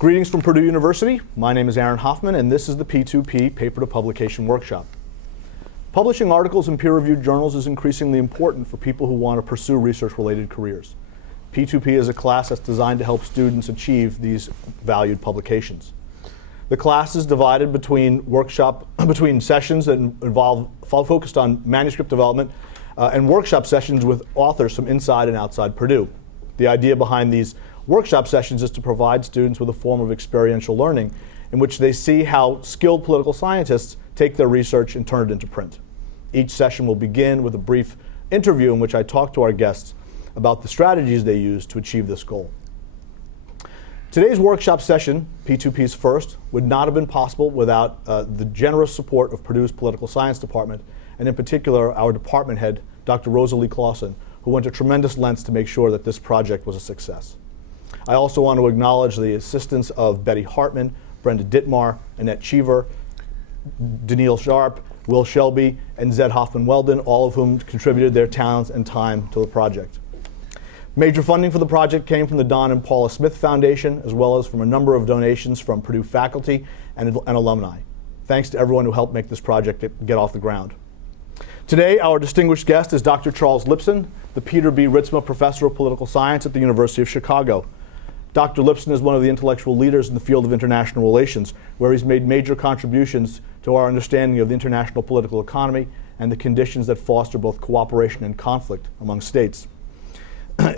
Greetings from Purdue University. My name is Aaron Hoffman, and this is the P2P Paper to Publication Workshop. Publishing articles in peer-reviewed journals is increasingly important for people who want to pursue research-related careers. P2P is a class that's designed to help students achieve these valued publications. The class is divided between sessions that focused on manuscript development and workshop sessions with authors from inside and outside Purdue. The idea behind these workshop sessions is to provide students with a form of experiential learning in which they see how skilled political scientists take their research and turn it into print. Each session will begin with a brief interview in which I talk to our guests about the strategies they use to achieve this goal. Today's workshop session, P2P's first, would not have been possible without the generous support of Purdue's Political Science Department, and in particular our department head, Dr. Rosalie Clausen, who went to tremendous lengths to make sure that this project was a success. I also want to acknowledge the assistance of Betty Hartman, Brenda Dittmar, Annette Cheever, Daniil Sharp, Will Shelby, and Zed Hoffman-Weldon, all of whom contributed their talents and time to the project. Major funding for the project came from the Don and Paula Smith Foundation, as well as from a number of donations from Purdue faculty and alumni. Thanks to everyone who helped make this project get off the ground. Today, our distinguished guest is Dr. Charles Lipson, the Peter B. Ritzma Professor of Political Science at the University of Chicago. Dr. Lipson is one of the intellectual leaders in the field of international relations, where he's made major contributions to our understanding of the international political economy and the conditions that foster both cooperation and conflict among states.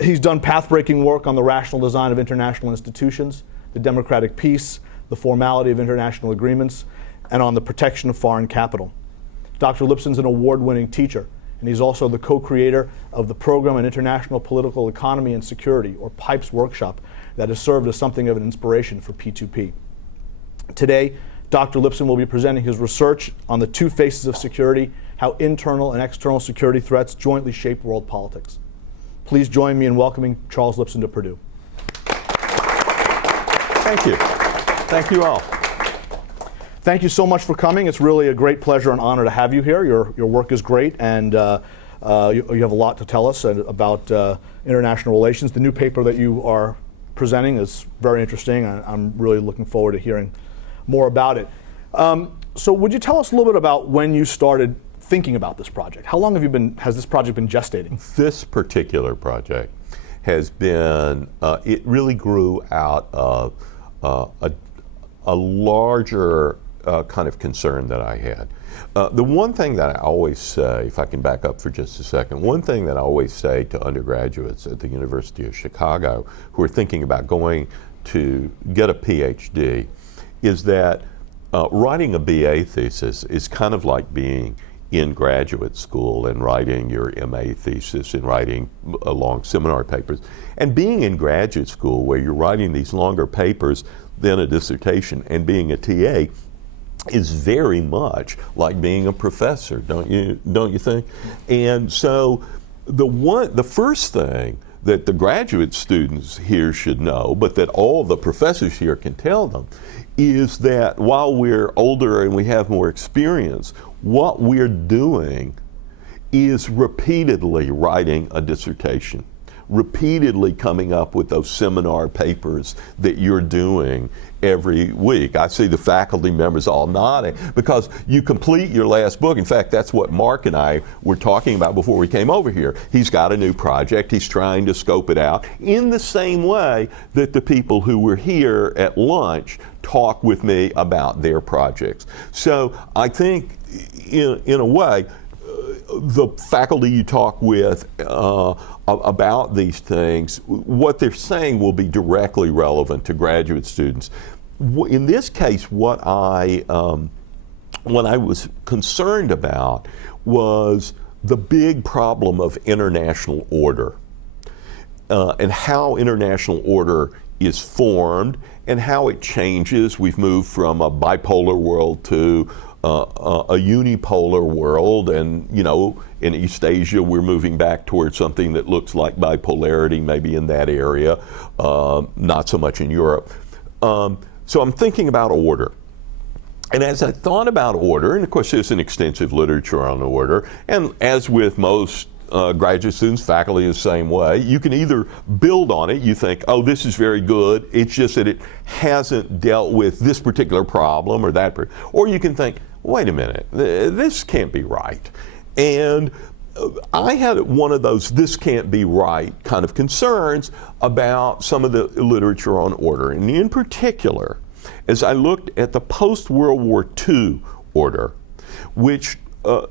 He's done path-breaking work on the rational design of international institutions, the democratic peace, the formality of international agreements, and on the protection of foreign capital. Dr. Lipson's an award-winning teacher, and he's also the co-creator of the Program on International Political Economy and Security, or PIPES workshop, that has served as something of an inspiration for P2P. Today, Dr. Lipson will be presenting his research on the two faces of security, how internal and external security threats jointly shape world politics. Please join me in welcoming Charles Lipson to Purdue. Thank you. Thank you all. Thank you so much for coming. It's really a great pleasure and honor to have you here. Your work is great, and you have a lot to tell us about international relations. The new paper that you are presenting is very interesting. I'm really looking forward to hearing more about it. So would you tell us a little bit about when you started thinking about this project? How long has this project been gestating? This particular project has been, it really grew out of a larger kind of concern that I had. The one thing that I always say, if I can back up for just a second, one thing that I always say to undergraduates at the University of Chicago who are thinking about going to get a PhD is that writing a BA thesis is kind of like being in graduate school and writing your MA thesis and writing long seminar papers. And being in graduate school where you're writing these longer papers than a dissertation and being a TA is very much like being a professor, don't you think? And so the first thing that the graduate students here should know, but that all the professors here can tell them, is that while we're older and we have more experience, what we're doing is repeatedly writing a dissertation, repeatedly coming up with those seminar papers that you're doing every week. I see the faculty members all nodding because you complete your last book. In fact, that's what Mark and I were talking about before we came over here. He's got a new project. He's trying to scope it out in the same way that the people who were here at lunch talk with me about their projects. So I think in a way, the faculty you talk with about these things, what they're saying will be directly relevant to graduate students. In this case, what I was concerned about was the big problem of international order and how international order is formed and how it changes. We've moved from a bipolar world to a unipolar world, and in East Asia we're moving back towards something that looks like bipolarity, maybe in that area, not so much in Europe. So I'm thinking about order. And as I thought about order, and of course there's an extensive literature on order, and as with most graduate students, faculty the same way. You can either build on it, you think, oh, this is very good, it's just that it hasn't dealt with this particular problem or that, or you can think, wait a minute, this can't be right. And I had one of those this can't be right kind of concerns about some of the literature on order. And in particular, as I looked at the post-World War II order,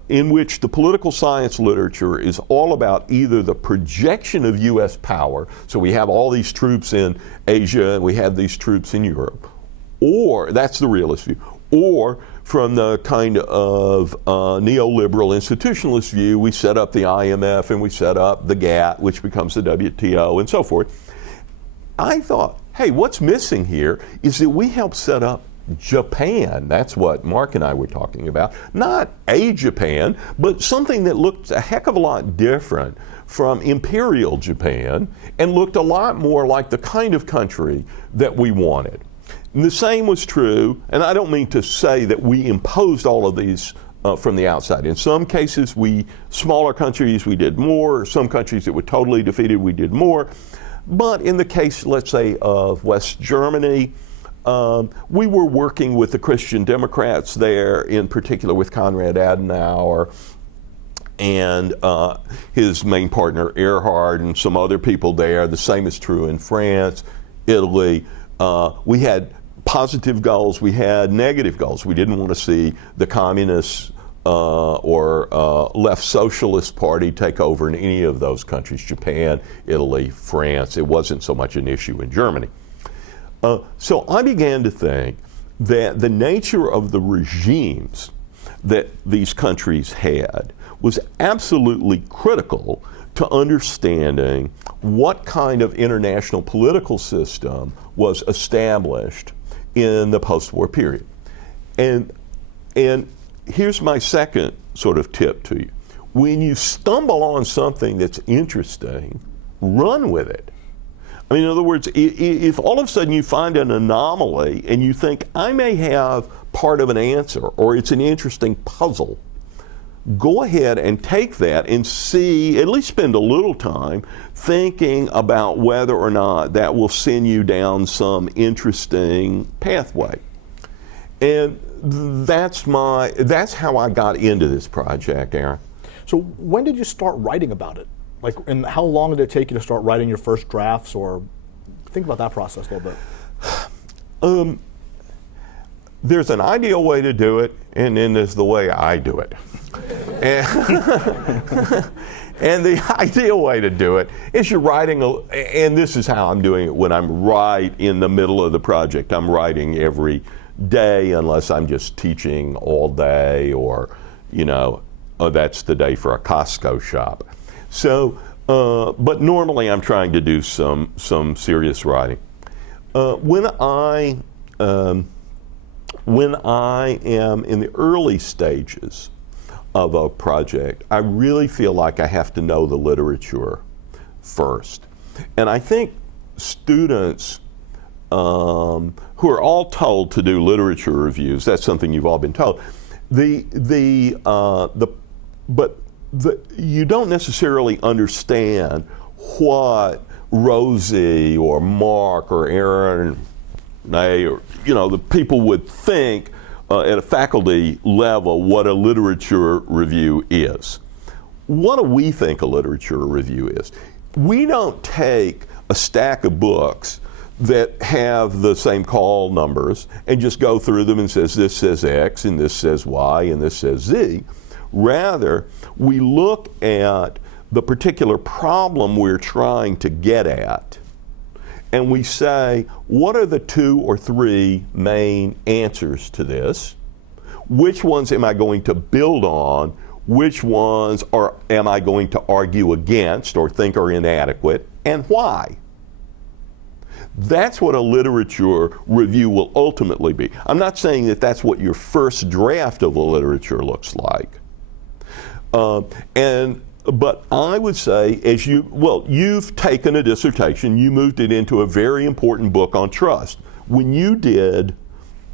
in which the political science literature is all about either the projection of U.S. power, so we have all these troops in Asia and we have these troops in Europe, or that's the realist view, or from the kind of neoliberal institutionalist view, we set up the IMF and we set up the GATT, which becomes the WTO and so forth. I thought, hey, what's missing here is that we help set up Japan. That's what Mark and I were talking about. Not a Japan, but something that looked a heck of a lot different from imperial Japan and looked a lot more like the kind of country that we wanted. And the same was true, and I don't mean to say that we imposed all of these from the outside. In some cases, smaller countries, we did more. Some countries that were totally defeated, we did more. But in the case, let's say, of West Germany, we were working with the Christian Democrats there, in particular with Konrad Adenauer and his main partner Erhard and some other people there. The same is true in France, Italy. We had positive goals, we had negative goals. We didn't want to see the communists or left socialist party take over in any of those countries, Japan, Italy, France. It wasn't so much an issue in Germany. So I began to think that the nature of the regimes that these countries had was absolutely critical to understanding what kind of international political system was established in the post-war period. And here's my second sort of tip to you. When you stumble on something that's interesting, run with it. I mean, in other words, if all of a sudden you find an anomaly and you think, I may have part of an answer or it's an interesting puzzle, go ahead and take that and see, at least spend a little time thinking about whether or not that will send you down some interesting pathway. And that's how I got into this project, Aaron. So when did you start writing about it? Like, and how long did it take you to start writing your first drafts, or think about that process a little bit? There's an ideal way to do it, and then there's the way I do it. And the ideal way to do it is you're writing, and this is how I'm doing it when I'm right in the middle of the project. I'm writing every day unless I'm just teaching all day, or, that's the day for a Costco shop. So, but normally I'm trying to do some serious writing. When I am in the early stages of a project, I really feel like I have to know the literature first. And I think students who are all told to do literature reviews, that's something you've all been told, you don't necessarily understand what Rosie or Mark or Aaron, or the people would think at a faculty level what a literature review is. What do we think a literature review is? We don't take a stack of books that have the same call numbers and just go through them and says this says X and this says Y and this says Z. Rather, we look at the particular problem we're trying to get at, and we say, what are the 2 or 3 main answers to this? Which ones am I going to build on? Which ones am I going to argue against or think are inadequate, and why? That's what a literature review will ultimately be. I'm not saying that that's what your first draft of a literature looks like. But I would say, you've taken a dissertation, you moved it into a very important book on trust. When you did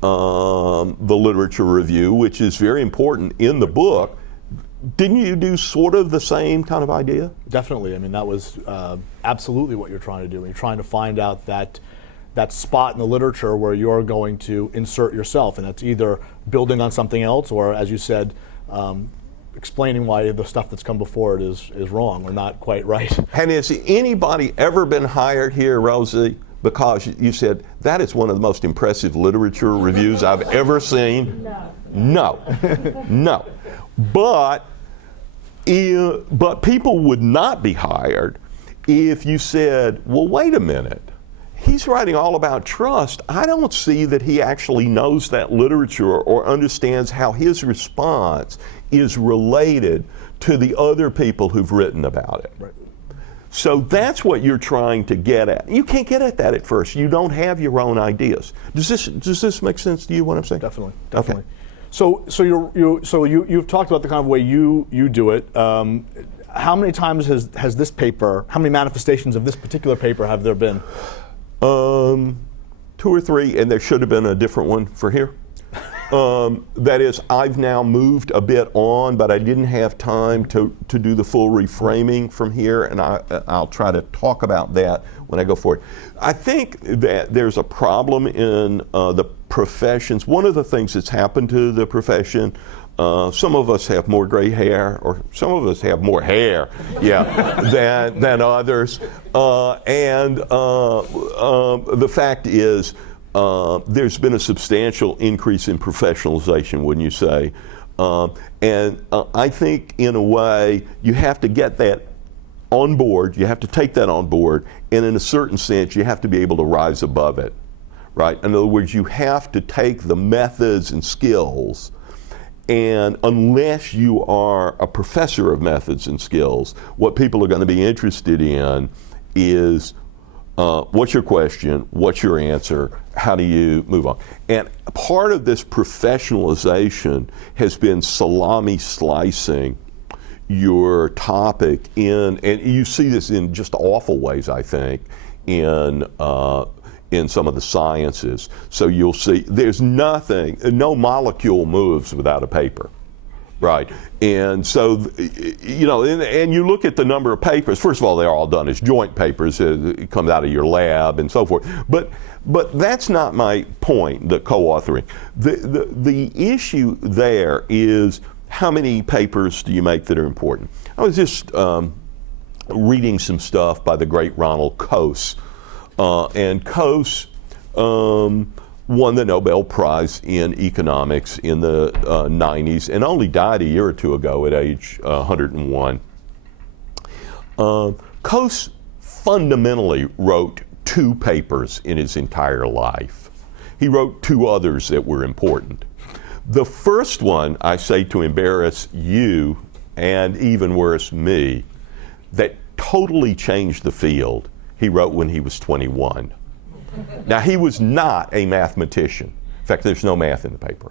the literature review, which is very important in the book, didn't you do sort of the same kind of idea? Definitely. I mean, that was absolutely what you're trying to do. You're trying to find out that spot in the literature where you're going to insert yourself, and that's either building on something else or, as you said, explaining why the stuff that's come before it is wrong or not quite right. And has anybody ever been hired here, Rosie, because you said, that is one of the most impressive literature reviews I've ever seen? No. No. But people would not be hired if you said, well, wait a minute. He's writing all about trust. I don't see that he actually knows that literature or understands how his response is related to the other people who've written about it. Right. So that's what you're trying to get at. You can't get at that at first. You don't have your own ideas. Does this make sense to you, what I'm saying? Definitely. Okay. So you've talked about the kind of way you do it. How many times has this paper? How many manifestations of this particular paper have there been? 2 or 3, and there should have been a different one for here. That is, I've now moved a bit on, but I didn't have time to do the full reframing from here, and I'll try to talk about that when I go forward. I think that there's a problem in the professions. One of the things that's happened to the profession, some of us have more gray hair, or some of us have more hair, than others. The fact is, there's been a substantial increase in professionalization, wouldn't you say? I think, in a way, you have to get that on board. You have to take that on board, and in a certain sense, you have to be able to rise above it, right? In other words, you have to take the methods and skills, and unless you are a professor of methods and skills, what people are going to be interested in is what's your question, what's your answer, how do you move on? And part of this professionalization has been salami slicing your topic and you see this in just awful ways, I think, in some of the sciences. So you'll see there's no molecule moves without a paper. Right, and so, and you look at the number of papers. First of all, they're all done as joint papers. It comes out of your lab and so forth. But that's not my point, the co-authoring. The issue there is, how many papers do you make that are important? I was just reading some stuff by the great Ronald Coase. And Coase won the Nobel Prize in economics in the 90s and only died a year or two ago at age 101. Coase fundamentally wrote 2 papers in his entire life. He wrote 2 others that were important. The first one, I say to embarrass you and even worse me, that totally changed the field, he wrote when he was 21. Now, he was not a mathematician. In fact, there's no math in the paper.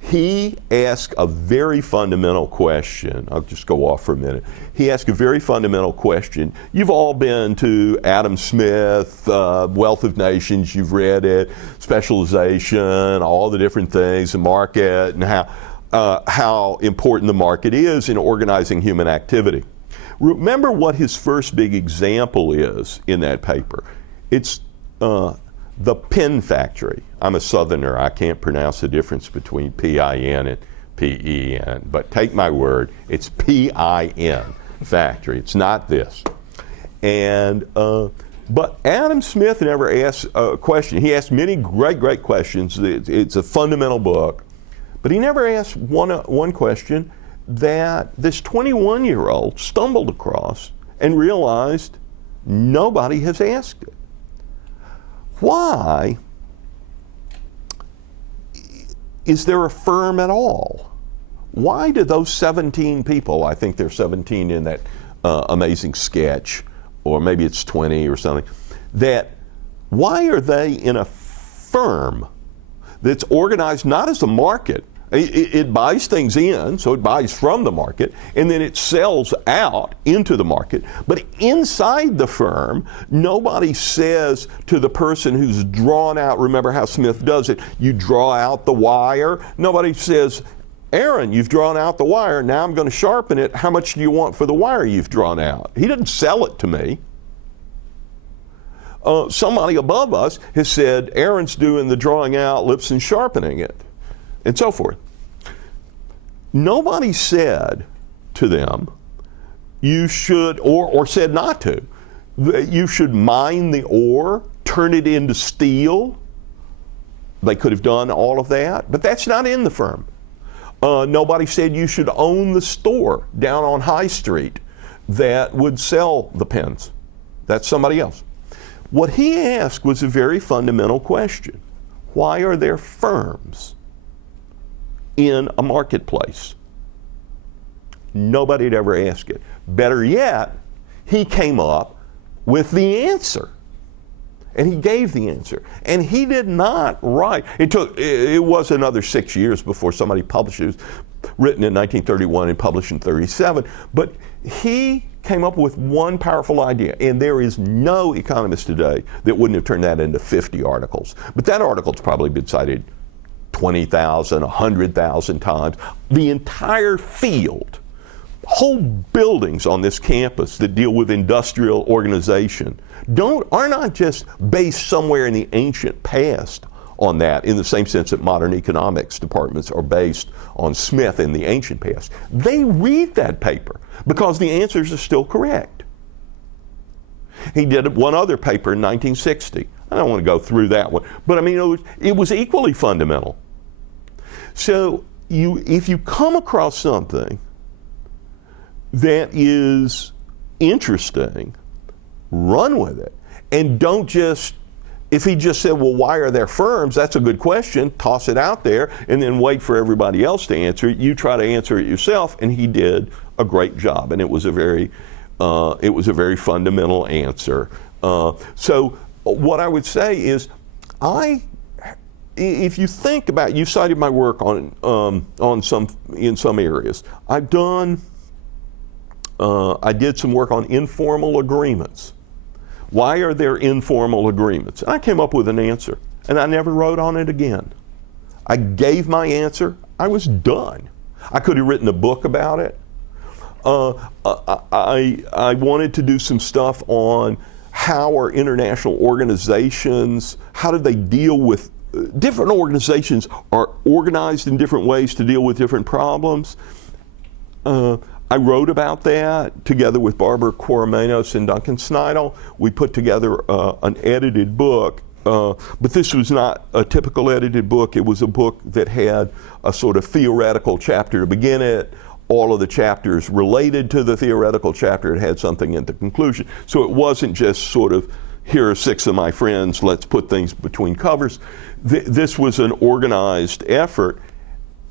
He asked a very fundamental question. I'll just go off for a minute. He asked a very fundamental question. You've all been to Adam Smith, Wealth of Nations. You've read it, specialization, all the different things, the market, and how important the market is in organizing human activity. Remember what his first big example is in that paper. It's the pin factory. I'm a Southerner. I can't pronounce the difference between P-I-N and P-E-N, but take my word, it's P-I-N factory. It's not this. And but Adam Smith never asked a question. He asked many great questions. It's a fundamental book, but he never asked one question that this 21-year-old stumbled across and realized nobody has asked it. Why is there a firm at all? Why do those 17 people, I think there's 17 in that amazing sketch, or maybe it's 20 or something, why are they in a firm that's organized not as a market? It buys things in, so it buys from the market, and then it sells out into the market. But inside the firm, nobody says to the person who's drawn out, remember how Smith does it, you draw out the wire. Nobody says, Aaron, you've drawn out the wire. Now I'm going to sharpen it. How much do you want for the wire you've drawn out? He didn't sell it to me. Somebody above us has said, Aaron's doing the drawing out, Lipson's sharpening it, and so forth. Nobody said to them, you should, or said not to, that you should mine the ore, turn it into steel. They could have done all of that, but that's not in the firm. Nobody said you should own the store down on High Street that would sell the pens. That's somebody else. What he asked was a very fundamental question. Why are there firms in a marketplace? Nobody had ever asked it. Better yet, he came up with the answer. And he gave the answer. And he did not write. It was another 6 years before somebody published it. It was written in 1931 and published in 1937. But he came up with one powerful idea. And there is no economist today that wouldn't have turned that into 50 articles. But that article's probably been cited 20,000, 100,000 times. The entire field, whole buildings on this campus that deal with industrial organization are not just based somewhere in the ancient past on that, in the same sense that modern economics departments are based on Smith in the ancient past. They read that paper because the answers are still correct. He did one other paper in 1960. I don't want to go through that one, but I mean, it was equally fundamental. So if you come across something that is interesting, run with it. And don't just, if he just said, well, why are there firms? That's a good question. Toss it out there and then wait for everybody else to answer it. You try to answer it yourself, and he did a great job. And it was a very fundamental answer. So what I would say is, if you think about, you cited my work in some areas. I did some work on informal agreements. Why are there informal agreements? And I came up with an answer, and I never wrote on it again. I gave my answer. I was done. I could have written a book about it. I wanted to do some stuff on how are international organizations, how do they deal with, different organizations are organized in different ways to deal with different problems. I wrote about that together with Barbara Coromainos and Duncan Snidel. We put together an edited book, but this was not a typical edited book. It was a book that had a sort of theoretical chapter to begin it. All of the chapters related to the theoretical chapter. It had something in the conclusion. So it wasn't just sort of, here are 6 of my friends, let's put things between covers. This was an organized effort.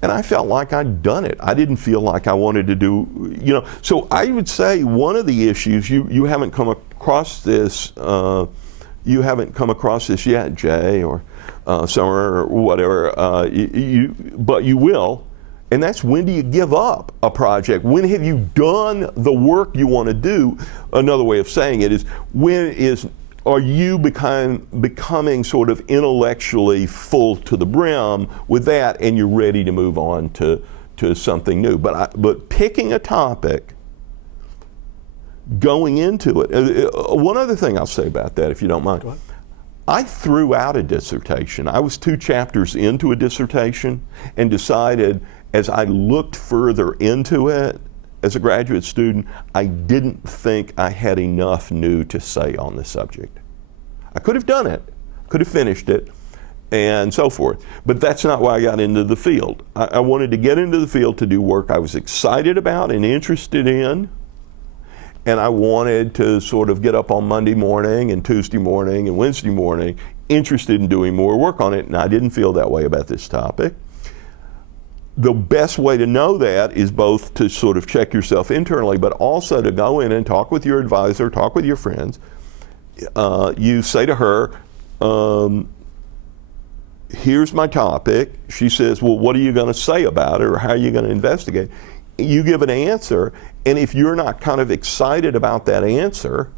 And I felt like I'd done it. I didn't feel like I wanted to do, So I would say one of the issues, you haven't come across this, yet, Jay, or Summer, or whatever, but you will. And that's, when do you give up a project? When have you done the work you want to do? Another way of saying it is, are you becoming sort of intellectually full to the brim with that, and you're ready to move on to something new? But picking a topic, going into it. One other thing I'll say about that, if you don't mind. Go ahead. I threw out a dissertation. I was 2 chapters into a dissertation and decided, as I looked further into it, as a graduate student, I didn't think I had enough new to say on the subject. I could have done it, could have finished it, and so forth. But that's not why I got into the field. I wanted to get into the field to do work I was excited about and interested in, and I wanted to sort of get up on Monday morning and Tuesday morning and Wednesday morning interested in doing more work on it, and I didn't feel that way about this topic. The best way to know that is both to sort of check yourself internally, but also to go in and talk with your advisor, talk with your friends. You say to her, here's my topic. She says, well, what are you going to say about it, or how are you going to investigate? You give an answer, and if you're not kind of excited about that answer,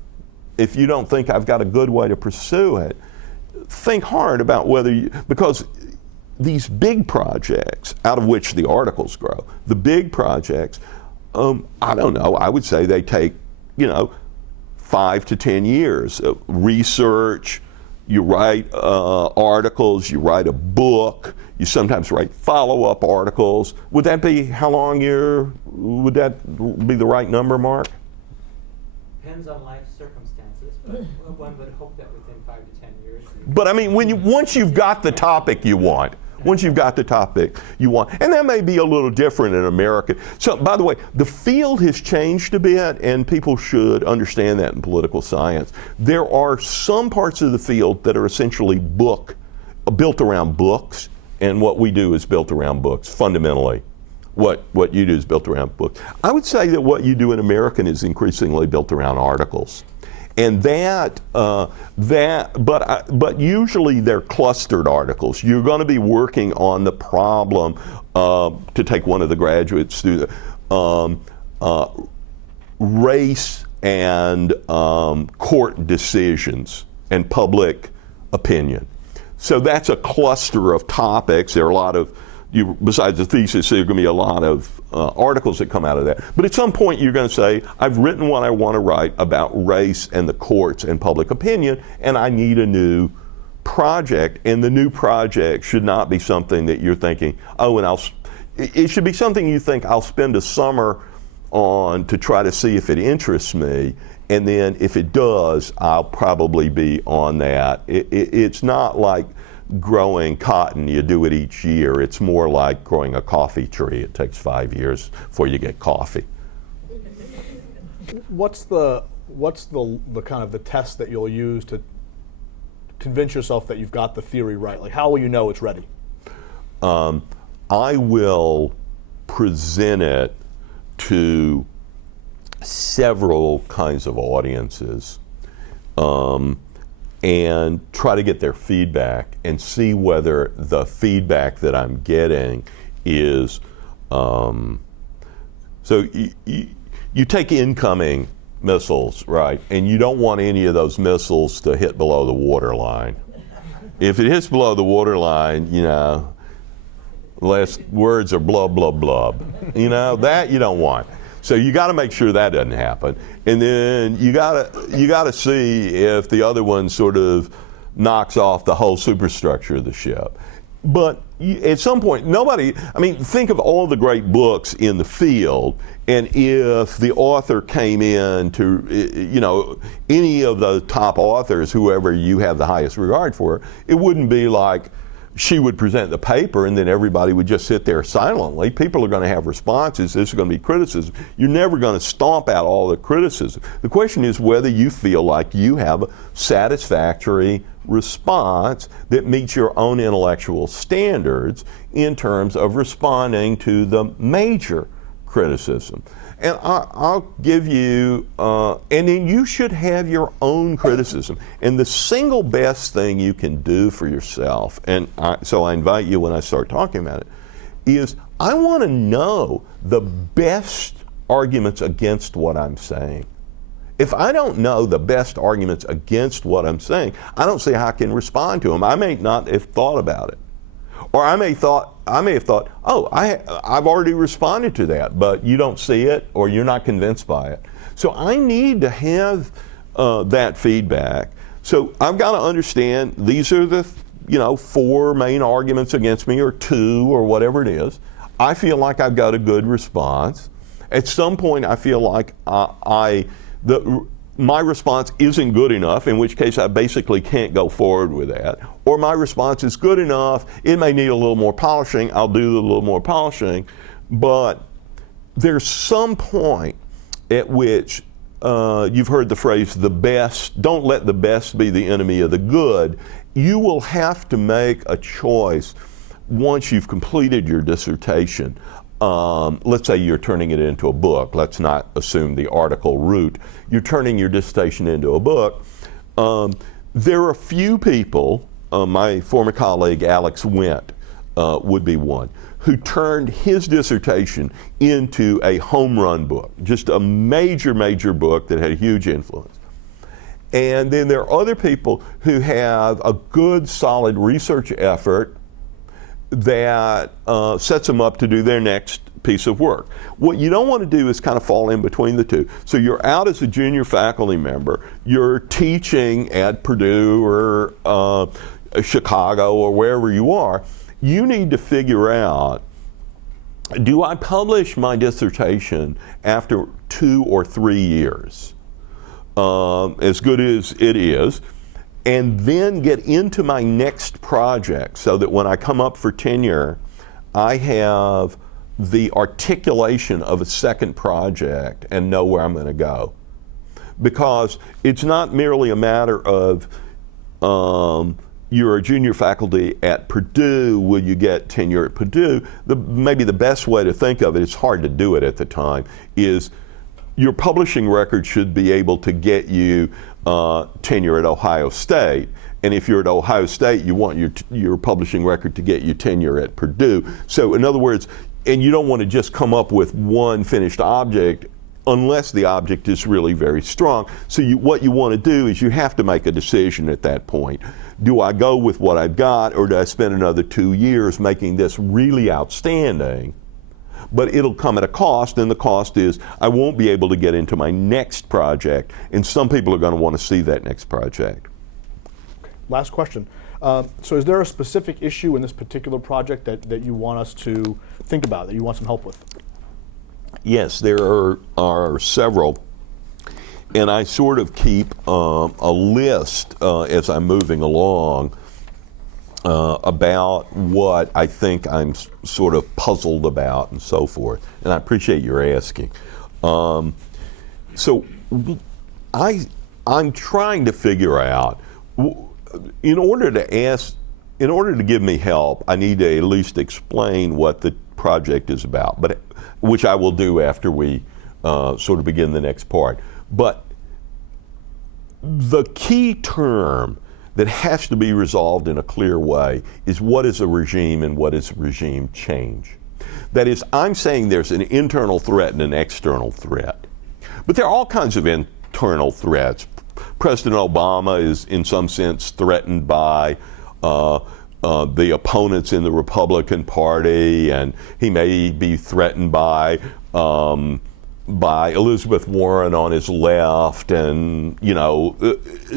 if you don't think I've got a good way to pursue it, think hard about whether you, because these big projects out of which the articles grow, the big projects, I don't know, I would say they take, 5 to 10 years of research. You write articles, you write a book, you sometimes write follow-up articles. Would that be how long would that be the right number, Mark? Depends on life circumstances, but one would hope that within 5 to 10 years. But I mean, once you've got the topic you want, and that may be a little different in America. So, by the way, the field has changed a bit, and people should understand that in political science. There are some parts of the field that are essentially built around books, and what we do is built around books, fundamentally. What you do is built around books. I would say that what you do in American is increasingly built around articles. And but usually they're clustered articles. You're going to be working on the problem, to take one of the graduates through race and court decisions and public opinion. So that's a cluster of topics. There are a lot of, besides the thesis, there are going to be a lot of articles that come out of that. But at some point you're going to say, I've written what I want to write about race and the courts and public opinion, and I need a new project. And the new project should not be something that you're thinking, it should be something you think I'll spend a summer on to try to see if it interests me. And then if it does, I'll probably be on that. It's not like growing cotton, you do it each year. It's more like growing a coffee tree. It takes 5 years before you get coffee. What's the kind of the test that you'll use to convince yourself that you've got the theory right? Like, how will you know it's ready? I will present it to several kinds of audiences, and try to get their feedback and see whether the feedback that I'm getting is, so you take incoming missiles, right, and you don't want any of those missiles to hit below the waterline. If it hits below the waterline, last words are blub, blub, blub. That you don't want. So you got to make sure that doesn't happen, and then you got to see if the other one sort of knocks off the whole superstructure of the ship. But at some point, think of all the great books in the field, and if the author came in to, any of the top authors, whoever you have the highest regard for, it wouldn't be like she would present the paper and then everybody would just sit there silently. People are going to have responses. This is going to be criticism. You're never going to stomp out all the criticism. The question is whether you feel like you have a satisfactory response that meets your own intellectual standards in terms of responding to the major criticism. And I'll give you, and then you should have your own criticism. And the single best thing you can do for yourself, so I invite you when I start talking about it, is I want to know the best arguments against what I'm saying. If I don't know the best arguments against what I'm saying, I don't see how I can respond to them. I may not have thought about it. Or I may have thought, I've already responded to that, but you don't see it or you're not convinced by it. So I need to have that feedback. So I've got to understand these are the 4 main arguments against me, or 2, or whatever it is. I feel like I've got a good response. At some point I feel like my response isn't good enough, in which case I basically can't go forward with that. Or my response is good enough, it may need a little more polishing, I'll do a little more polishing. But there's some point at which, you've heard the phrase, don't let the best be the enemy of the good. You will have to make a choice once you've completed your dissertation. Let's say you're turning it into a book. Let's not assume the article route. You're turning your dissertation into a book. There are a few people, my former colleague Alex Wendt would be one, who turned his dissertation into a home run book, just a major, major book that had a huge influence. And then there are other people who have a good, solid research effort that sets them up to do their next piece of work. What you don't want to do is kind of fall in between the two. So you're out as a junior faculty member, you're teaching at Purdue or Chicago or wherever you are. You need to figure out, do I publish my dissertation after 2 or 3 years, as good as it is, and then get into my next project so that when I come up for tenure, I have the articulation of a second project and know where I'm going to go. Because it's not merely a matter of you're a junior faculty at Purdue, will you get tenure at Purdue? Maybe the best way to think of it, it's hard to do it at the time, is your publishing record should be able to get you tenure at Ohio State. And if you're at Ohio State, you want your publishing record to get you tenure at Purdue. So in other words, and you don't want to just come up with one finished object unless the object is really very strong. So what you want to do is you have to make a decision at that point. Do I go with what I've got, or do I spend another 2 years making this really outstanding? But it'll come at a cost, and the cost is I won't be able to get into my next project, and some people are going to want to see that next project. Okay. Last question. So is there a specific issue in this particular project that you want us to think about, that you want some help with? Yes, there are several, and I sort of keep a list as I'm moving along about what I think I'm sort of puzzled about and so forth, and I appreciate your asking. So I'm trying to figure out, in order to give me help, I need to at least explain what the project is about, but which I will do after we sort of begin the next part. But the key term that has to be resolved in a clear way is what is a regime and what is regime change. That is, I'm saying there's an internal threat and an external threat. But there are all kinds of internal threats. President Obama is, in some sense, threatened by the opponents in the Republican Party, and he may be threatened by Elizabeth Warren on his left, and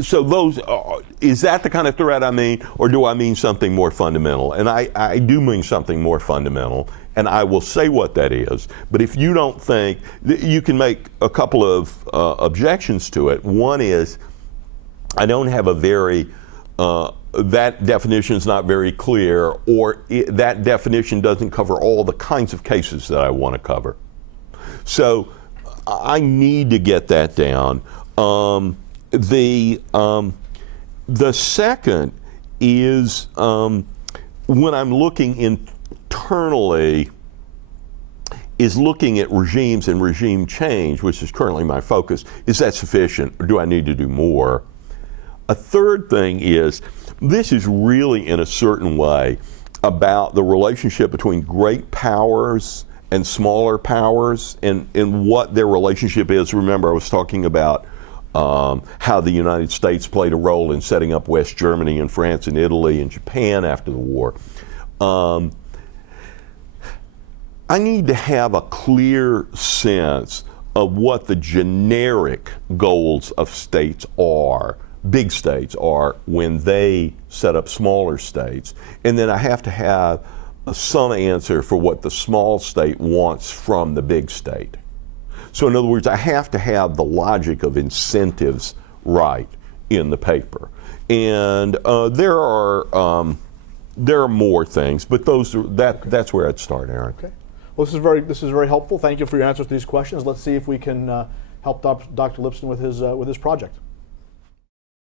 so those is that the kind of threat I mean, or do I mean something more fundamental? And I do mean something more fundamental, and I will say what that is. But if you don't think, you can make a couple of objections to it. One is, I don't have a very that definition is not very clear, or that definition doesn't cover all the kinds of cases that I want to cover. So I need to get that down. The second is when I'm looking internally, is looking at regimes and regime change, which is currently my focus. Is that sufficient, or do I need to do more? A third thing is, this is really in a certain way about the relationship between great powers and smaller powers, and what their relationship is. Remember, I was talking about how the United States played a role in setting up West Germany and France and Italy and Japan after the war. I need to have a clear sense of what the generic goals of states are, big states are, when they set up smaller states. And then I have to have some answer for what the small state wants from the big state. So in other words, I have to have the logic of incentives right in the paper. And there are more things, but that's where I'd start, Aaron. Okay. Well, this is very helpful. Thank you for your answers to these questions. Let's see if we can help Dr. Lipson with his project.